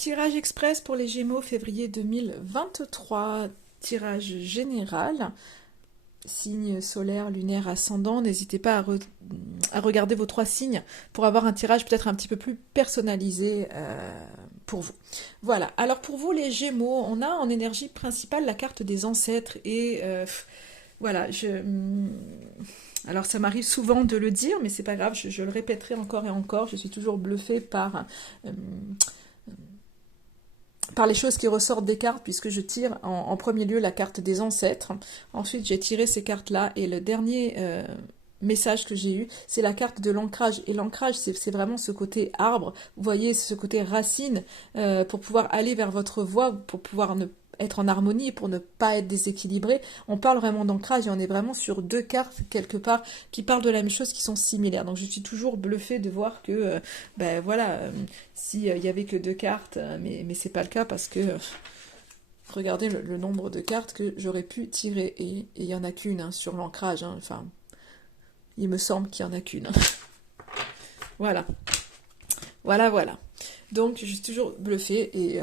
tirage express pour les Gémeaux février 2023, tirage général, signe solaire, lunaire, ascendant. N'hésitez pas à regarder vos 3 signes pour avoir un tirage peut-être un petit peu plus personnalisé pour vous. Voilà, alors pour vous les Gémeaux, on a en énergie principale la carte des ancêtres et voilà, alors ça m'arrive souvent de le dire, mais c'est pas grave, je le répéterai encore et encore, je suis toujours bluffée euh, par les choses qui ressortent des cartes, puisque je tire en premier lieu la carte des ancêtres. Ensuite, j'ai tiré ces cartes-là, et le dernier message que j'ai eu, c'est la carte de l'ancrage. Et l'ancrage, c'est vraiment ce côté arbre, vous voyez, ce côté racine, pour pouvoir aller vers votre voie, pour pouvoir être en harmonie, pour ne pas être déséquilibré. On parle vraiment d'ancrage et on est vraiment sur 2 cartes quelque part qui parlent de la même chose, qui sont similaires. Donc je suis toujours bluffée de voir que ben voilà, s'il y avait que 2 cartes, mais c'est pas le cas parce que regardez le nombre de cartes que j'aurais pu tirer et il y en a qu'une hein, sur l'ancrage. Hein. Enfin, il me semble qu'il y en a qu'une. Voilà, voilà. Donc je suis toujours bluffée et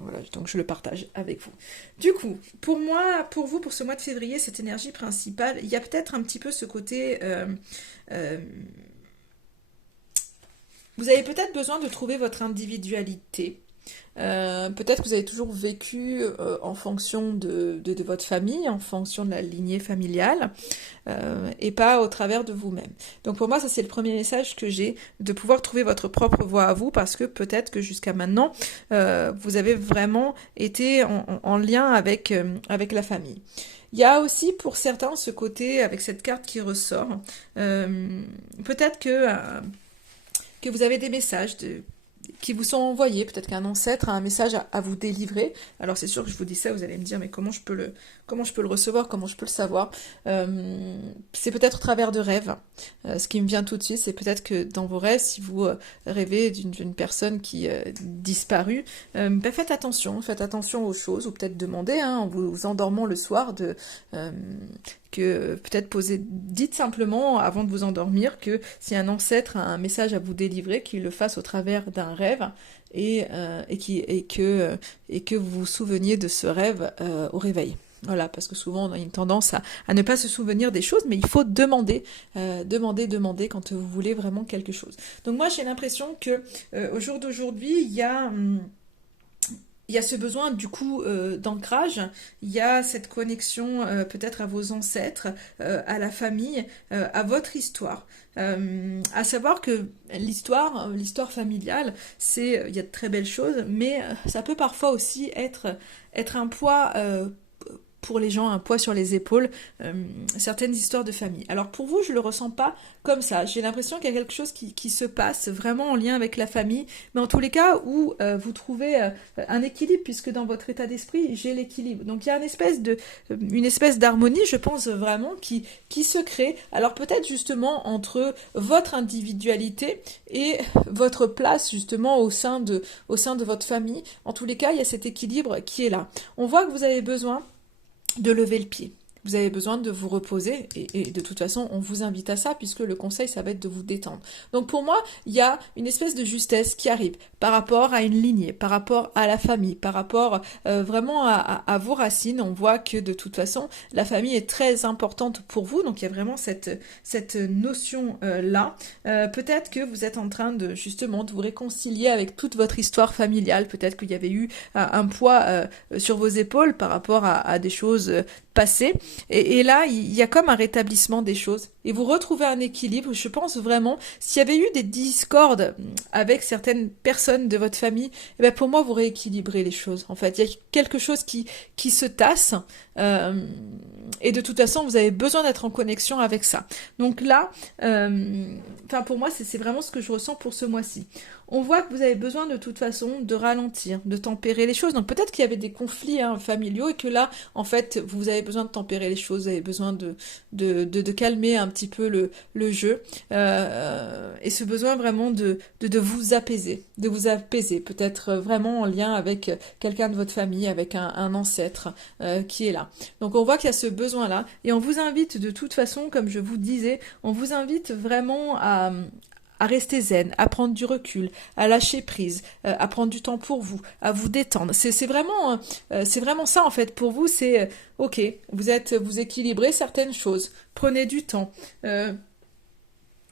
voilà, donc je le partage avec vous. Du coup, pour moi, pour vous, pour ce mois de février, cette énergie principale, il y a peut-être un petit peu ce côté... euh, vous avez peut-être besoin de trouver votre individualité. Peut-être que vous avez toujours vécu en fonction de votre famille, en fonction de la lignée familiale, et pas au travers de vous-même. Donc pour moi, ça c'est le premier message que j'ai, de pouvoir trouver votre propre voie à vous, parce que peut-être que jusqu'à maintenant, vous avez vraiment été en lien avec la famille. Il y a aussi pour certains ce côté, avec cette carte qui ressort, peut-être que vous avez des messages qui vous sont envoyés, peut-être qu'un ancêtre a un message à vous délivrer. Alors c'est sûr que je vous dis ça, vous allez me dire mais comment je peux le recevoir, comment je peux le savoir. C'est peut-être au travers de rêves. Ce qui me vient tout de suite, c'est peut-être que dans vos rêves, si vous rêvez d'une personne qui disparue, ben faites attention aux choses, ou peut-être demandez hein, en vous endormant le soir que peut-être dites simplement avant de vous endormir que si un ancêtre a un message à vous délivrer, qu'il le fasse au travers d'un rêve et que vous vous souveniez de ce rêve au réveil. Voilà, parce que souvent on a une tendance à ne pas se souvenir des choses, mais il faut demander quand vous voulez vraiment quelque chose. Donc moi j'ai l'impression que au jour d'aujourd'hui, il y a ce besoin du coup d'ancrage, il y a cette connexion peut-être à vos ancêtres, à la famille, à votre histoire. À savoir que l'histoire familiale, il y a de très belles choses, mais ça peut parfois aussi être un poids pour les gens, un poids sur les épaules, certaines histoires de famille. Alors pour vous, je le ressens pas comme ça. J'ai l'impression qu'il y a quelque chose qui se passe vraiment en lien avec la famille, mais en tous les cas où vous trouvez un équilibre, puisque dans votre état d'esprit, j'ai l'équilibre. Donc il y a une espèce d'harmonie, je pense vraiment, qui se crée. Alors peut-être justement entre votre individualité et votre place justement au sein de votre famille. En tous les cas, il y a cet équilibre qui est là. On voit que vous avez besoin de lever le pied. Vous avez besoin de vous reposer et de toute façon, on vous invite à ça puisque le conseil, ça va être de vous détendre. Donc pour moi, il y a une espèce de justesse qui arrive par rapport à une lignée, par rapport à la famille, par rapport vraiment à vos racines. On voit que de toute façon, la famille est très importante pour vous. Donc il y a vraiment cette notion-là. Peut-être que vous êtes en train de justement de vous réconcilier avec toute votre histoire familiale. Peut-être qu'il y avait eu un poids sur vos épaules par rapport à des choses passées. Et là, il y a comme un rétablissement des choses. Et vous retrouvez un équilibre, je pense vraiment. S'il y avait eu des discordes avec certaines personnes de votre famille, eh ben pour moi, vous rééquilibrez les choses. En fait, il y a quelque chose qui se tasse. Et de toute façon, vous avez besoin d'être en connexion avec ça. Donc là, pour moi, c'est vraiment ce que je ressens pour ce mois-ci. On voit que vous avez besoin de toute façon de ralentir, de tempérer les choses. Donc peut-être qu'il y avait des conflits familiaux et que là, en fait, vous avez besoin de tempérer les choses, vous avez besoin de calmer un petit peu le jeu. Et ce besoin vraiment de vous apaiser, peut-être vraiment en lien avec quelqu'un de votre famille, avec un ancêtre qui est là. Donc on voit qu'il y a ce besoin-là et on vous invite de toute façon, comme je vous disais, on vous invite vraiment à rester zen, à prendre du recul, à lâcher prise, à prendre du temps pour vous, à vous détendre. C'est vraiment ça en fait pour vous. C'est ok, vous équilibrez certaines choses. Prenez du temps.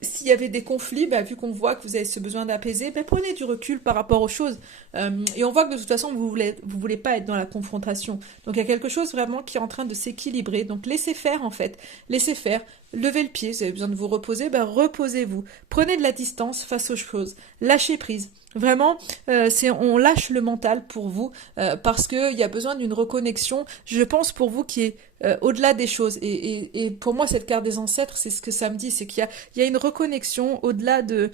S'il y avait des conflits, bah, vu qu'on voit que vous avez ce besoin d'apaiser, bah, prenez du recul par rapport aux choses. Et on voit que de toute façon, vous voulez pas être dans la confrontation. Donc il y a quelque chose vraiment qui est en train de s'équilibrer. Donc laissez faire en fait. Laissez faire. Levez le pied. Vous avez besoin de vous reposer, bah, reposez-vous. Prenez de la distance face aux choses. Lâchez prise. Vraiment, on lâche le mental pour vous parce qu'il y a besoin d'une reconnexion, je pense pour vous, qui est au-delà des choses. Et pour moi, cette carte des ancêtres, c'est ce que ça me dit, c'est qu'il y a une reconnexion du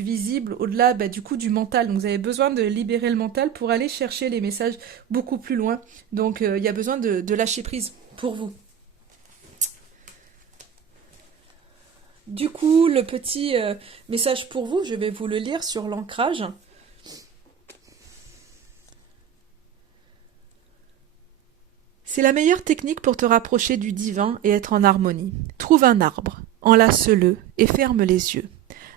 visible, au-delà bah, du coup du mental. Donc vous avez besoin de libérer le mental pour aller chercher les messages beaucoup plus loin. Donc il y a besoin de lâcher prise pour vous. Du coup, le petit message pour vous, je vais vous le lire sur l'ancrage. C'est la meilleure technique pour te rapprocher du divin et être en harmonie. Trouve un arbre, enlace-le et ferme les yeux.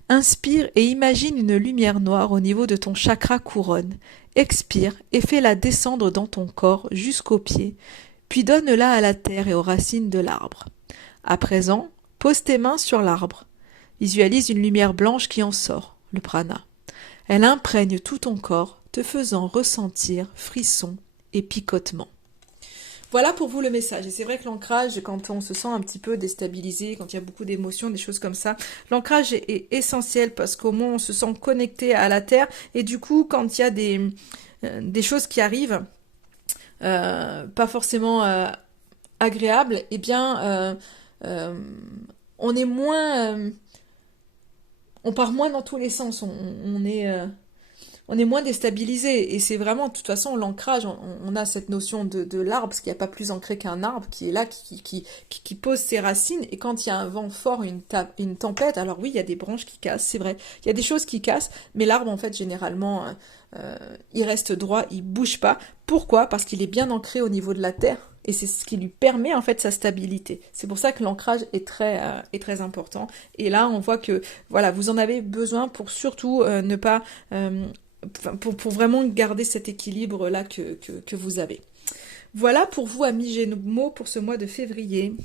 Inspire et imagine une lumière noire au niveau de ton chakra couronne. Expire et fais-la descendre dans ton corps jusqu'aux pieds, puis donne-la à la terre et aux racines de l'arbre. À présent, pose tes mains sur l'arbre. Visualise une lumière blanche qui en sort, le prana. Elle imprègne tout ton corps, te faisant ressentir frissons et picotements. Voilà pour vous le message. Et c'est vrai que l'ancrage, quand on se sent un petit peu déstabilisé, quand il y a beaucoup d'émotions, des choses comme ça, l'ancrage est essentiel parce qu'au moins on se sent connecté à la terre. Et du coup, quand il y a des choses qui arrivent, pas forcément agréables, eh bien, on est moins, on part moins dans tous les sens. On est moins déstabilisé. Et c'est vraiment, de toute façon, l'ancrage, on a cette notion de l'arbre, parce qu'il n'y a pas plus ancré qu'un arbre qui est là, qui pose ses racines. Et quand il y a un vent fort, une tempête, alors oui, il y a des branches qui cassent, c'est vrai. Il y a des choses qui cassent, mais l'arbre, en fait, généralement, il reste droit, il bouge pas. Pourquoi? Parce qu'il est bien ancré au niveau de la terre. Et c'est ce qui lui permet en fait sa stabilité. C'est pour ça que l'ancrage est très important. Et là, on voit que voilà, vous en avez besoin pour surtout ne pas pour vraiment garder cet équilibre-là que vous avez. Voilà pour vous, amis Gémeaux, pour ce mois de février.